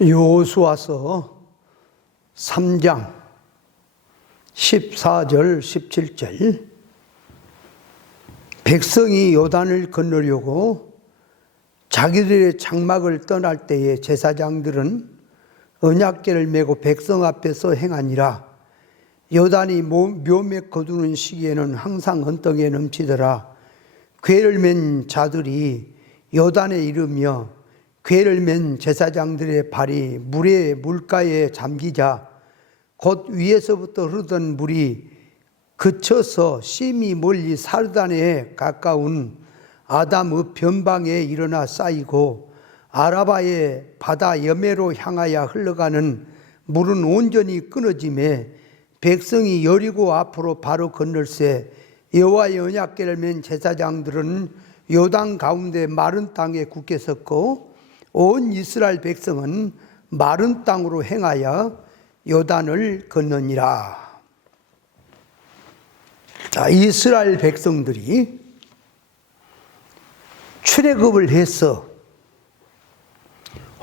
여호수아서 3장 14절 17절 백성이 요단을 건너려고 자기들의 장막을 떠날 때에 제사장들은 언약궤를 메고 백성 앞에서 행하니라. 요단이 묘매 거두는 시기에는 항상 헌떡에 넘치더라. 궤를 맨 자들이 요단에 이르며 궤를 맨 제사장들의 발이 물가에 잠기자 곧 위에서부터 흐르던 물이 그쳐서 심히 멀리 사르단에 가까운 아담의 변방에 일어나 쌓이고 아라바의 바다 여매로 향하여 흘러가는 물은 온전히 끊어지매 백성이 여리고 앞으로 바로 건널새 여호와의 언약궤를 맨 제사장들은 요단 가운데 마른 땅에 굳게 섰고 온 이스라엘 백성은 마른 땅으로 행하여 요단을 건너니라. 자, 이스라엘 백성들이 출애굽을 해서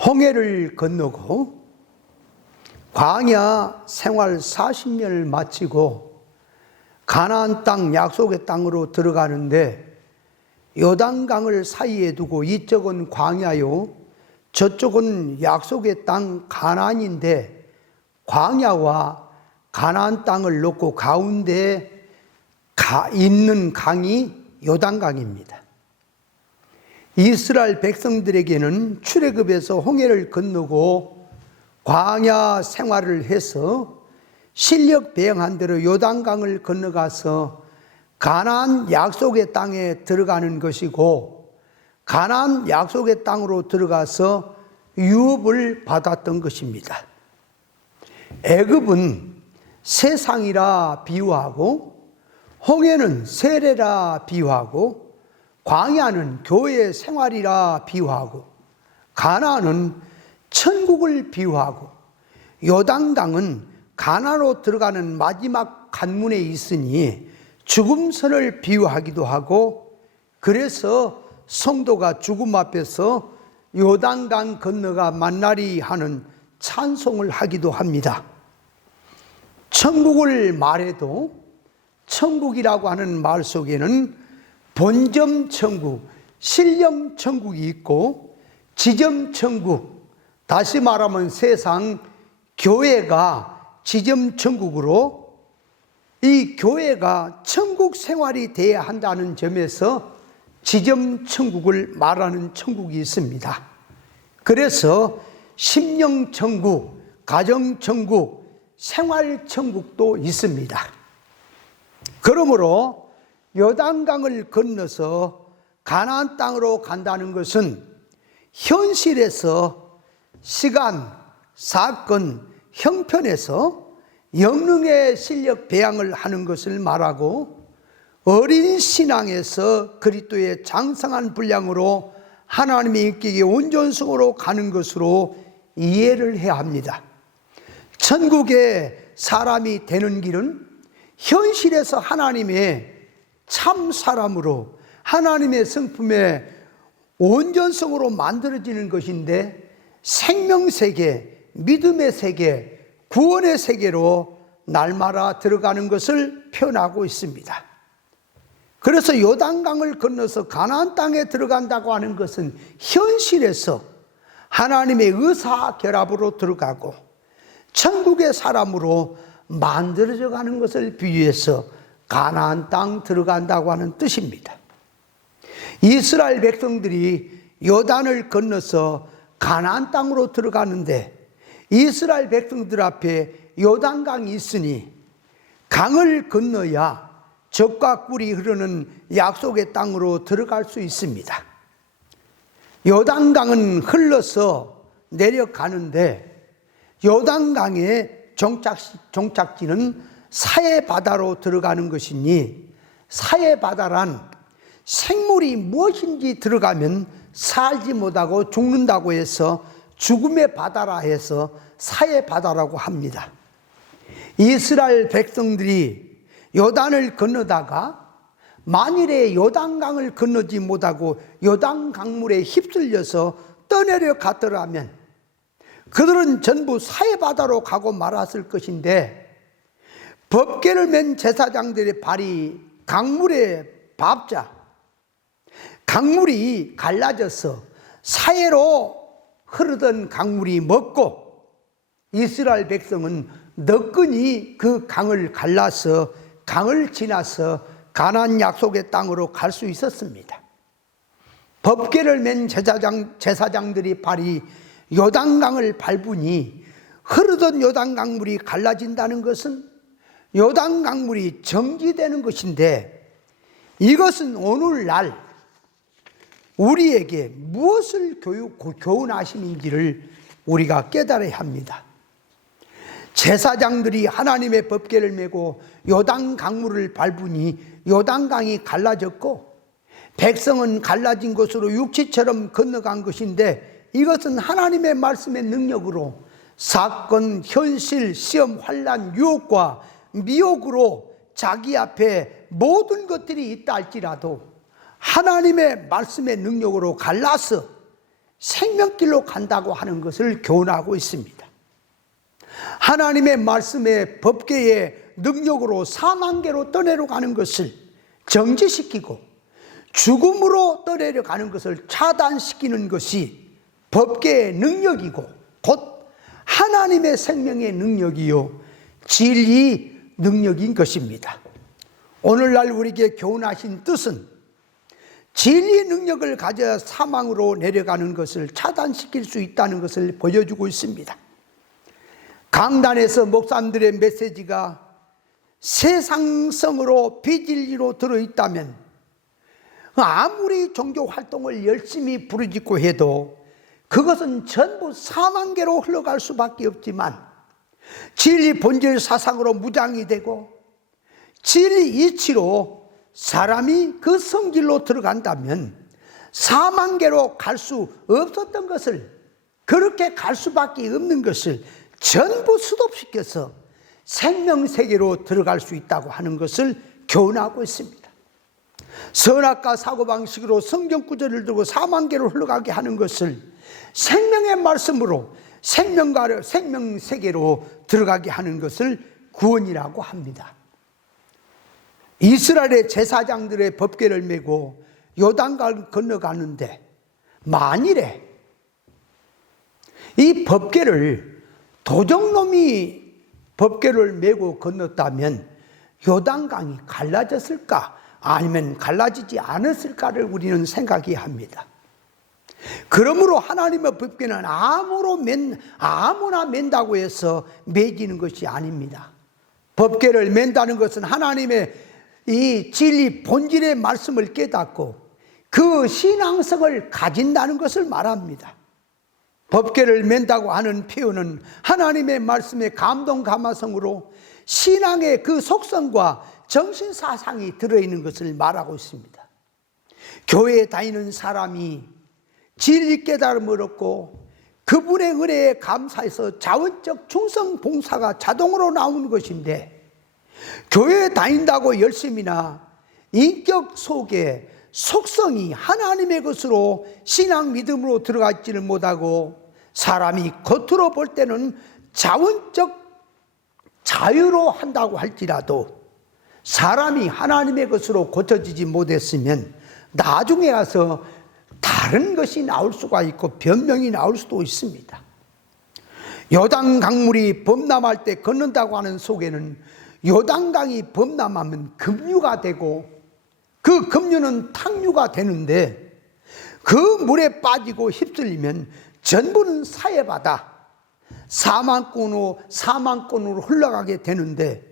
홍해를 건너고 광야 생활 40년을 마치고 가나안 땅 약속의 땅으로 들어가는데 요단강을 사이에 두고 이쪽은 광야요 저쪽은 약속의 땅 가나안인데 광야와 가나안 땅을 놓고 가운데에 있는 강이 요단강입니다. 이스라엘 백성들에게는 출애굽에서 홍해를 건너고 광야 생활을 해서 실력 배영한 대로 요단강을 건너가서 가나안 약속의 땅에 들어가는 것이고 가나안 약속의 땅으로 들어가서 유업을 받았던 것입니다. 애굽은 세상이라 비유하고 홍해는 세례라 비유하고 광야는 교회 생활이라 비유하고 가나안은 천국을 비유하고 요단강은 가나안으로 들어가는 마지막 관문에 있으니 죽음선을 비유하기도 하고 그래서 성도가 죽음 앞에서 요단강 건너가 만나리 하는 찬송을 하기도 합니다. 천국을 말해도 천국이라고 하는 말 속에는 본점 천국, 신령 천국이 있고 지점 천국, 다시 말하면 세상 교회가 지점 천국으로 이 교회가 천국 생활이 돼야 한다는 점에서 지점 천국을 말하는 천국이 있습니다. 그래서 심령 천국, 가정 천국, 생활 천국도 있습니다. 그러므로 요단강을 건너서 가나안 땅으로 간다는 것은 현실에서 시간, 사건, 형편에서 영능의 실력 배양을 하는 것을 말하고 어린 신앙에서 그리스도의 장성한 분량으로 하나님의 인격의 온전성으로 가는 것으로 이해를 해야 합니다. 천국의 사람이 되는 길은 현실에서 하나님의 참 사람으로 하나님의 성품의 온전성으로 만들어지는 것인데 생명세계, 믿음의 세계, 구원의 세계로 날마다 들어가는 것을 표현하고 있습니다. 그래서 요단강을 건너서 가나안 땅에 들어간다고 하는 것은 현실에서 하나님의 의사결합으로 들어가고 천국의 사람으로 만들어져 가는 것을 비유해서 가나안 땅 들어간다고 하는 뜻입니다. 이스라엘 백성들이 요단을 건너서 가나안 땅으로 들어가는데 이스라엘 백성들 앞에 요단강이 있으니 강을 건너야 젖과 꿀이 흐르는 약속의 땅으로 들어갈 수 있습니다. 요단강은 흘러서 내려가는데 요단강의 종착지는 사해바다로 들어가는 것이니 사해바다란 생물이 무엇인지 들어가면 살지 못하고 죽는다고 해서 죽음의 바다라 해서 사해바다라고 합니다. 이스라엘 백성들이 요단을 건너다가 만일에 요단강을 건너지 못하고 요단 강물에 휩쓸려서 떠내려 갔더라면 그들은 전부 사해바다로 가고 말았을 것인데 법궤를 맨 제사장들의 발이 강물에 밟자 강물이 갈라져서 사해로 흐르던 강물이 멎고 이스라엘 백성은 너끈히 그 강을 갈라서 강을 지나서 가나안 약속의 땅으로 갈 수 있었습니다. 법궤를 맨 제사장들이 발이 요단강을 밟으니 흐르던 요단강물이 갈라진다는 것은 요단강물이 정지되는 것인데, 이것은 오늘날 우리에게 무엇을 교훈하심인지를 우리가 깨달아야 합니다. 제사장들이 하나님의 법궤를 메고 요단강물을 밟으니 요단강이 갈라졌고 백성은 갈라진 곳으로 육지처럼 건너간 것인데, 이것은 하나님의 말씀의 능력으로 사건, 현실, 시험, 환난, 유혹과 미혹으로 자기 앞에 모든 것들이 있다 할지라도 하나님의 말씀의 능력으로 갈라서 생명길로 간다고 하는 것을 교훈하고 있습니다. 하나님의 말씀의 법궤의 능력으로 사망계로 떠내려가는 것을 정지시키고 죽음으로 떠내려가는 것을 차단시키는 것이 법궤의 능력이고 곧 하나님의 생명의 능력이요 진리 능력인 것입니다. 오늘날 우리에게 교훈하신 뜻은 진리 능력을 가져 사망으로 내려가는 것을 차단시킬 수 있다는 것을 보여주고 있습니다. 강단에서 목사님들의 메시지가 세상성으로 비진리로 들어있다면 아무리 종교 활동을 열심히 부르짖고 해도 그것은 전부 사망계로 흘러갈 수밖에 없지만, 진리 본질 사상으로 무장이 되고 진리 이치로 사람이 그 성질로 들어간다면 사망계로 갈 수 없었던 것을, 그렇게 갈 수밖에 없는 것을 전부 수독시켜서 생명세계로 들어갈 수 있다고 하는 것을 교훈하고 있습니다. 선악과 사고방식으로 성경구절을 두고 사망계로 흘러가게 하는 것을 생명의 말씀으로 생명세계로 들어가게 하는 것을 구원이라고 합니다. 이스라엘의 제사장들의 법궤를 메고 요단강을 건너가는데, 만일에 이 법궤를 도적놈이 법궤를 메고 건넜다면 요단강이 갈라졌을까 아니면 갈라지지 않았을까를 우리는 생각해야 합니다. 그러므로 하나님의 법궤는 아무나 맨다고 해서 매지는 것이 아닙니다. 법궤를 맨다는 것은 하나님의 이 진리 본질의 말씀을 깨닫고 그 신앙성을 가진다는 것을 말합니다. 법궤를 맨다고 하는 표현은 하나님의 말씀의 감동 감화성으로 신앙의 그 속성과 정신사상이 들어있는 것을 말하고 있습니다. 교회에 다니는 사람이 진리 깨달음을 얻고 그분의 은혜에 감사해서 자원적 충성 봉사가 자동으로 나오는 것인데, 교회에 다닌다고 열심히나 인격 속에 속성이 하나님의 것으로 신앙 믿음으로 들어가지를 못하고 사람이 겉으로 볼 때는 자원적 자유로 한다고 할지라도 사람이 하나님의 것으로 고쳐지지 못했으면 나중에 가서 다른 것이 나올 수가 있고 변명이 나올 수도 있습니다. 요단강물이 범람할 때 걷는다고 하는 속에는 요단강이 범람하면 급류가 되고 그 급류는 탕류가 되는데, 그 물에 빠지고 휩쓸리면 전부는 사해바다 사망권으로 흘러가게 되는데,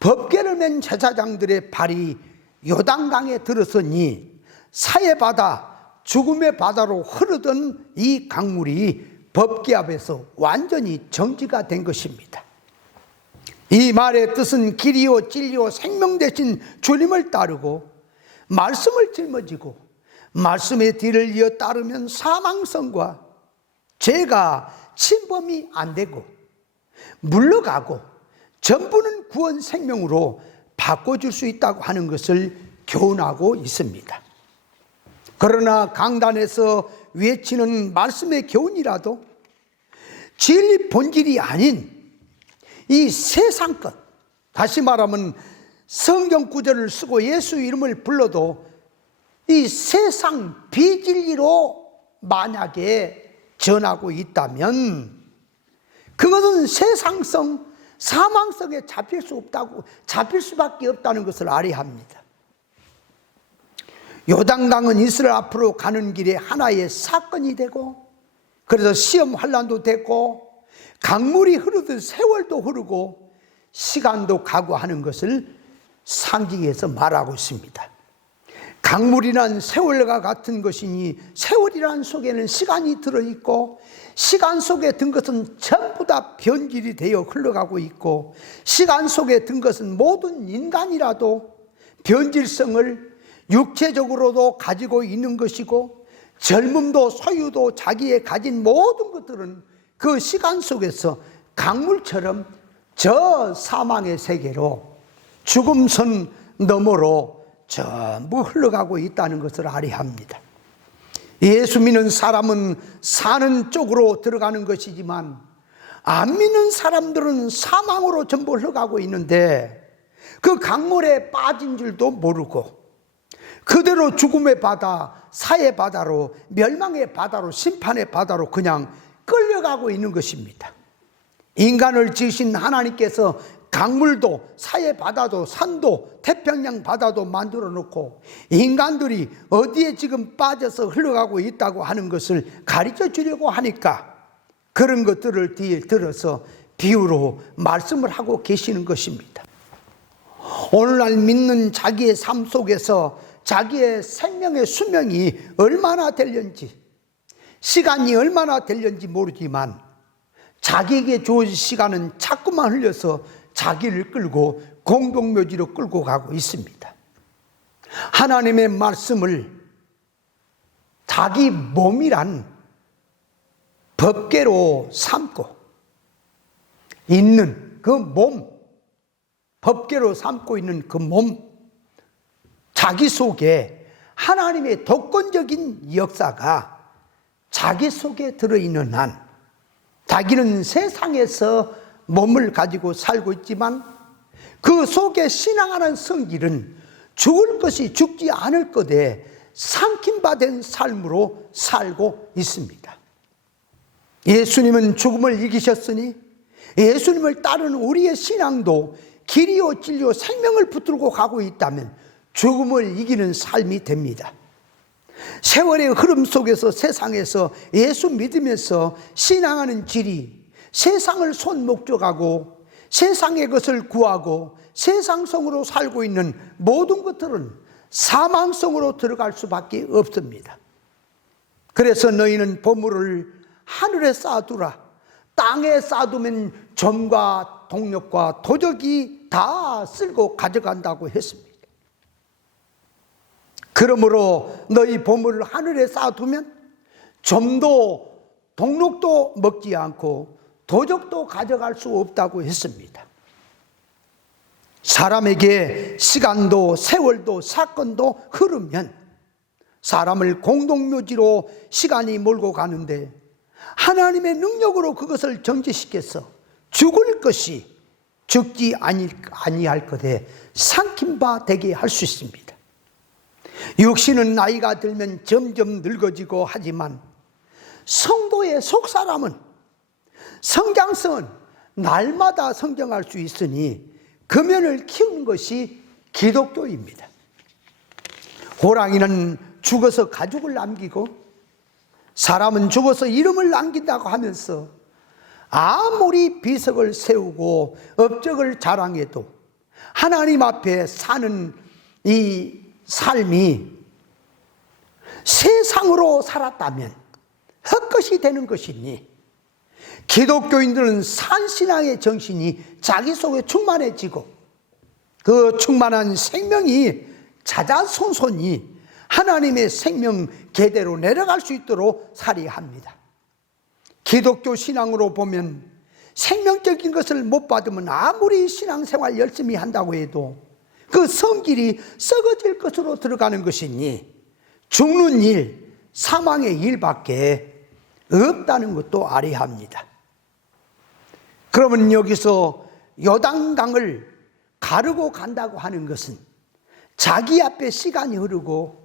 법궤를 맨 제사장들의 발이 요단강에 들어서니 사해바다 죽음의 바다로 흐르던 이 강물이 법궤 앞에서 완전히 정지가 된 것입니다. 이 말의 뜻은 길이요 진리요 생명 되신 주님을 따르고 말씀을 짊어지고 말씀의 뒤를 이어 따르면 사망성과 죄가 침범이 안 되고 물러가고 전부는 구원 생명으로 바꿔줄 수 있다고 하는 것을 교훈하고 있습니다. 그러나 강단에서 외치는 말씀의 교훈이라도 진리 본질이 아닌 이 세상 것, 다시 말하면 성경 구절을 쓰고 예수 이름을 불러도 이 세상 비진리로 만약에 전하고 있다면 그것은 세상성, 사망성에 잡힐 수밖에 없다는 것을 알아야 합니다. 요단강은 이스라엘 앞으로 가는 길에 하나의 사건이 되고, 그래서 시험 환란도 됐고, 강물이 흐르듯 세월도 흐르고 시간도 가고 하는 것을 상징해서 말하고 있습니다. 강물이란 세월과 같은 것이니 세월이란 속에는 시간이 들어있고, 시간 속에 든 것은 전부 다 변질이 되어 흘러가고 있고, 시간 속에 든 것은 모든 인간이라도 변질성을 육체적으로도 가지고 있는 것이고, 젊음도 소유도 자기의 가진 모든 것들은 그 시간 속에서 강물처럼 저 사망의 세계로, 죽음선 너머로 전부 흘러가고 있다는 것을 알아야 합니다. 예수 믿는 사람은 사는 쪽으로 들어가는 것이지만 안 믿는 사람들은 사망으로 전부 흘러가고 있는데, 그 강물에 빠진 줄도 모르고 그대로 죽음의 바다, 사의 바다로, 멸망의 바다로, 심판의 바다로 그냥 끌려가고 있는 것입니다. 인간을 지으신 하나님께서 강물도, 사의 바다도, 산도, 태평양 바다도 만들어 놓고 인간들이 어디에 지금 빠져서 흘러가고 있다고 하는 것을 가르쳐 주려고 하니까 그런 것들을 뒤에 들어서 비유로 말씀을 하고 계시는 것입니다. 오늘날 믿는 자기의 삶 속에서 자기의 생명의 수명이 얼마나 될는지, 시간이 얼마나 될는지 모르지만 자기에게 주어진 시간은 자꾸만 흘려서 자기를 끌고 공동묘지로 끌고 가고 있습니다. 하나님의 말씀을 자기 몸이란 법궤로 삼고 있는 그 몸, 법궤로 삼고 있는 그 몸, 자기 속에 하나님의 독권적인 역사가 자기 속에 들어있는 한, 자기는 세상에서 몸을 가지고 살고 있지만 그 속에 신앙하는 성질은 죽을 것이 죽지 않을 것에 삼킴받은 삶으로 살고 있습니다. 예수님은 죽음을 이기셨으니 예수님을 따르는 우리의 신앙도 길이요 진리요 생명을 붙들고 가고 있다면 죽음을 이기는 삶이 됩니다. 세월의 흐름 속에서 세상에서 예수 믿으면서 신앙하는 질이 세상을 손목적하고 세상의 것을 구하고 세상성으로 살고 있는 모든 것들은 사망성으로 들어갈 수밖에 없습니다. 그래서 너희는 보물을 하늘에 쌓아두라. 땅에 쌓아두면 점과 동력과 도적이 다 쓸고 가져간다고 했습니다. 그러므로 너희 보물을 하늘에 쌓아두면 점도 동력도 먹지 않고 도적도 가져갈 수 없다고 했습니다. 사람에게 시간도 세월도 사건도 흐르면 사람을 공동묘지로 시간이 몰고 가는데 하나님의 능력으로 그것을 정지시켜서 죽을 것이 죽지 아니할 것에 삼킴바 되게 할 수 있습니다. 육신은 나이가 들면 점점 늙어지고 하지만 성도의 속사람은, 성장성은 날마다 성장할 수 있으니 금연을 키우는 것이 기독교입니다. 호랑이는 죽어서 가죽을 남기고 사람은 죽어서 이름을 남긴다고 하면서 아무리 비석을 세우고 업적을 자랑해도 하나님 앞에 사는 이 삶이 세상으로 살았다면 헛것이 되는 것이니, 기독교인들은 산신앙의 정신이 자기 속에 충만해지고 그 충만한 생명이 자자손손이 하나님의 생명 계대로 내려갈 수 있도록 살아야 합니다. 기독교 신앙으로 보면 생명적인 것을 못 받으면 아무리 신앙생활 열심히 한다고 해도 그 성질이 썩어질 것으로 들어가는 것이니 죽는 일, 사망의 일밖에 없다는 것도 알아야 합니다. 그러면 여기서 요단강을 가르고 간다고 하는 것은 자기 앞에 시간이 흐르고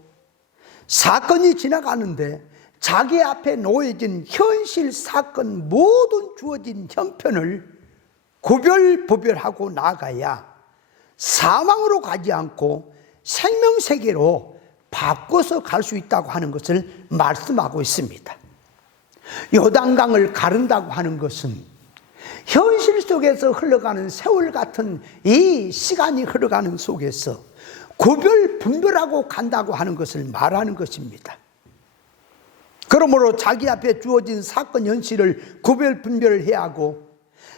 사건이 지나가는데 자기 앞에 놓여진 현실 사건 모든 주어진 형편을 구별부별하고 나가야 사망으로 가지 않고 생명세계로 바꿔서 갈 수 있다고 하는 것을 말씀하고 있습니다. 요단강을 가른다고 하는 것은 현실 속에서 흘러가는 세월 같은 이 시간이 흘러가는 속에서 구별분별하고 간다고 하는 것을 말하는 것입니다. 그러므로 자기 앞에 주어진 사건 현실을 구별분별해야 하고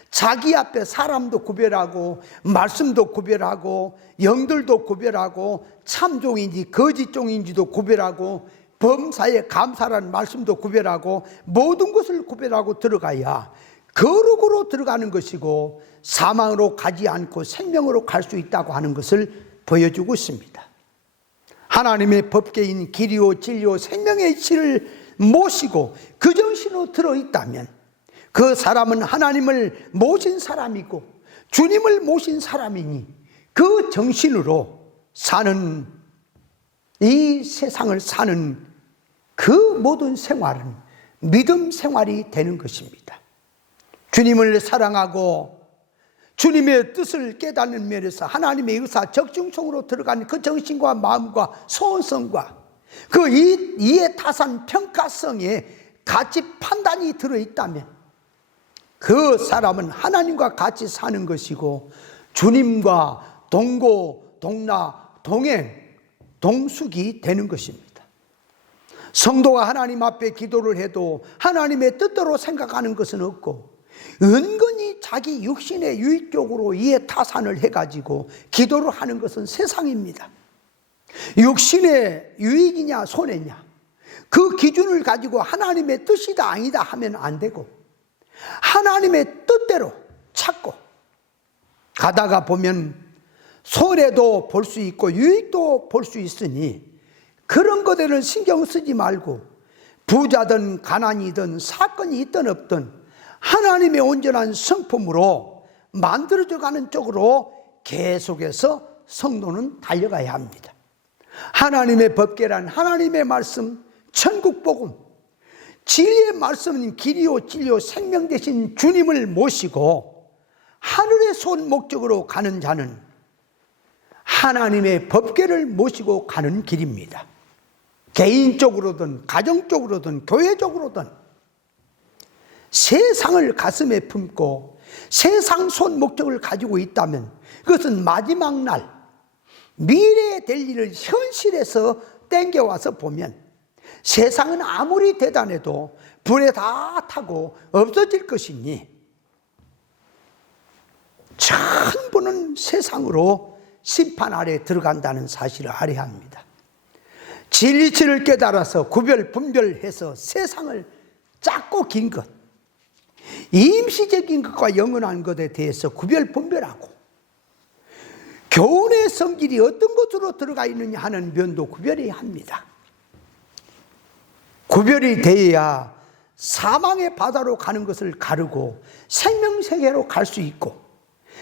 자기 앞에 사람도 구별하고 말씀도 구별하고 영들도 구별하고 참종인지 거짓종인지도 구별하고 범사에 감사라는 말씀도 구별하고 모든 것을 구별하고 들어가야 거룩으로 들어가는 것이고 사망으로 가지 않고 생명으로 갈 수 있다고 하는 것을 보여주고 있습니다. 하나님의 법계인 길이요 진리요 생명의 이치를 모시고 그 정신으로 들어있다면 그 사람은 하나님을 모신 사람이고 주님을 모신 사람이니 그 정신으로 사는 이 세상을 사는 그 모든 생활은 믿음 생활이 되는 것입니다. 주님을 사랑하고 주님의 뜻을 깨닫는 면에서 하나님의 의사 적중성으로 들어가는 그 정신과 마음과 소원성과 그 이해타산 평가성에 가치 판단이 들어있다면 그 사람은 하나님과 같이 사는 것이고 주님과 동고, 동나, 동행, 동숙이 되는 것입니다. 성도가 하나님 앞에 기도를 해도 하나님의 뜻대로 생각하는 것은 없고 은근히 자기 육신의 유익 쪽으로 이해타산을 해가지고 기도를 하는 것은 세상입니다. 육신의 유익이냐 손해냐 그 기준을 가지고 하나님의 뜻이다 아니다 하면 안 되고 하나님의 뜻대로 찾고 가다가 보면 손해도 볼 수 있고 유익도 볼 수 있으니 그런 것들은 신경 쓰지 말고 부자든 가난이든 사건이 있든 없든 하나님의 온전한 성품으로 만들어져 가는 쪽으로 계속해서 성도는 달려가야 합니다. 하나님의 법계란 하나님의 말씀, 천국 복음, 진리의 말씀은 길이요 진리요 생명 되신 주님을 모시고 하늘의 쏜 목적으로 가는 자는 하나님의 법계를 모시고 가는 길입니다. 개인적으로든 가정적으로든 교회적으로든 세상을 가슴에 품고 세상 쏜 목적을 가지고 있다면 그것은 마지막 날 미래에 될 일을 현실에서 땡겨와서 보면 세상은 아무리 대단해도 불에 다 타고 없어질 것이니 전부는 세상으로 심판 아래 들어간다는 사실을 알아야 합니다. 진리치를 깨달아서 구별 분별해서 세상을 작고 긴 것, 임시적인 것과 영원한 것에 대해서 구별 분별하고 교훈의 성질이 어떤 것으로 들어가 있느냐 하는 면도 구별해야 합니다. 구별이 되어야 사망의 바다로 가는 것을 가르고 생명세계로 갈 수 있고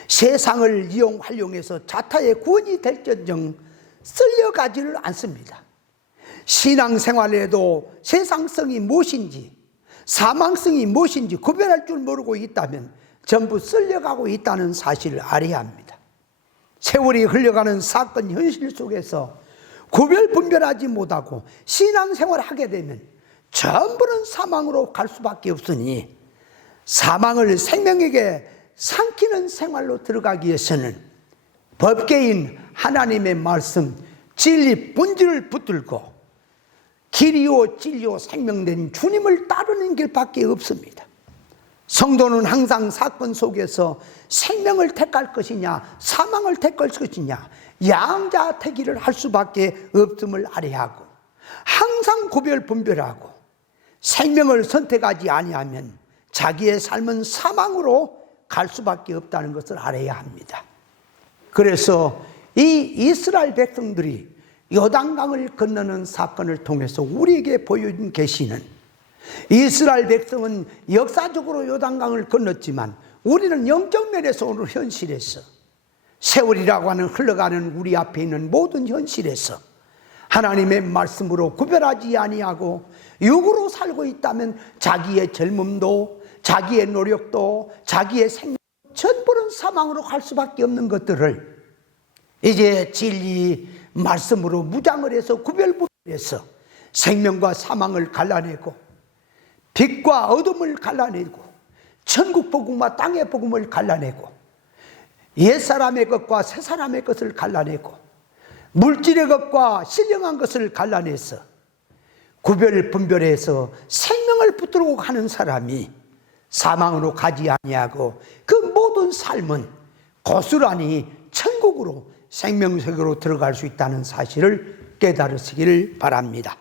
세상을 활용해서 자타의 구원이 될전정 쓸려가지를 않습니다. 신앙생활에도 세상성이 무엇인지 사망성이 무엇인지 구별할 줄 모르고 있다면 전부 쓸려가고 있다는 사실을 알아야 합니다. 세월이 흘러가는 사건 현실 속에서 구별 분별하지 못하고 신앙생활을 하게 되면 전부는 사망으로 갈 수밖에 없으니 사망을 생명에게 삼키는 생활로 들어가기 위해서는 법계인 하나님의 말씀 진리 본질을 붙들고 길이요 진리요 생명된 주님을 따르는 길밖에 없습니다. 성도는 항상 사건 속에서 생명을 택할 것이냐 사망을 택할 것이냐 양자택일을 할 수밖에 없음을 알아야 하고 항상 구별 분별하고 생명을 선택하지 아니하면 자기의 삶은 사망으로 갈 수밖에 없다는 것을 알아야 합니다. 그래서 이 이스라엘 백성들이 요단강을 건너는 사건을 통해서 우리에게 보여준 계시는 이스라엘 백성은 역사적으로 요단강을 건넜지만 우리는 영적 면에서 오늘 현실에서 세월이라고 하는 흘러가는 우리 앞에 있는 모든 현실에서 하나님의 말씀으로 구별하지 아니하고 육으로 살고 있다면 자기의 젊음도 자기의 노력도 자기의 생명 전부는 사망으로 갈 수밖에 없는 것들을 이제 진리 말씀으로 무장을 해서 구별해서 생명과 사망을 갈라내고 빛과 어둠을 갈라내고 천국 복음과 땅의 복음을 갈라내고 옛사람의 것과 새사람의 것을 갈라내고 물질의 것과 신령한 것을 갈라내서 분별해서 생명을 붙들고 가는 사람이 사망으로 가지 아니하고 그 모든 삶은 고스란히 천국으로 생명세계로 들어갈 수 있다는 사실을 깨달으시기를 바랍니다.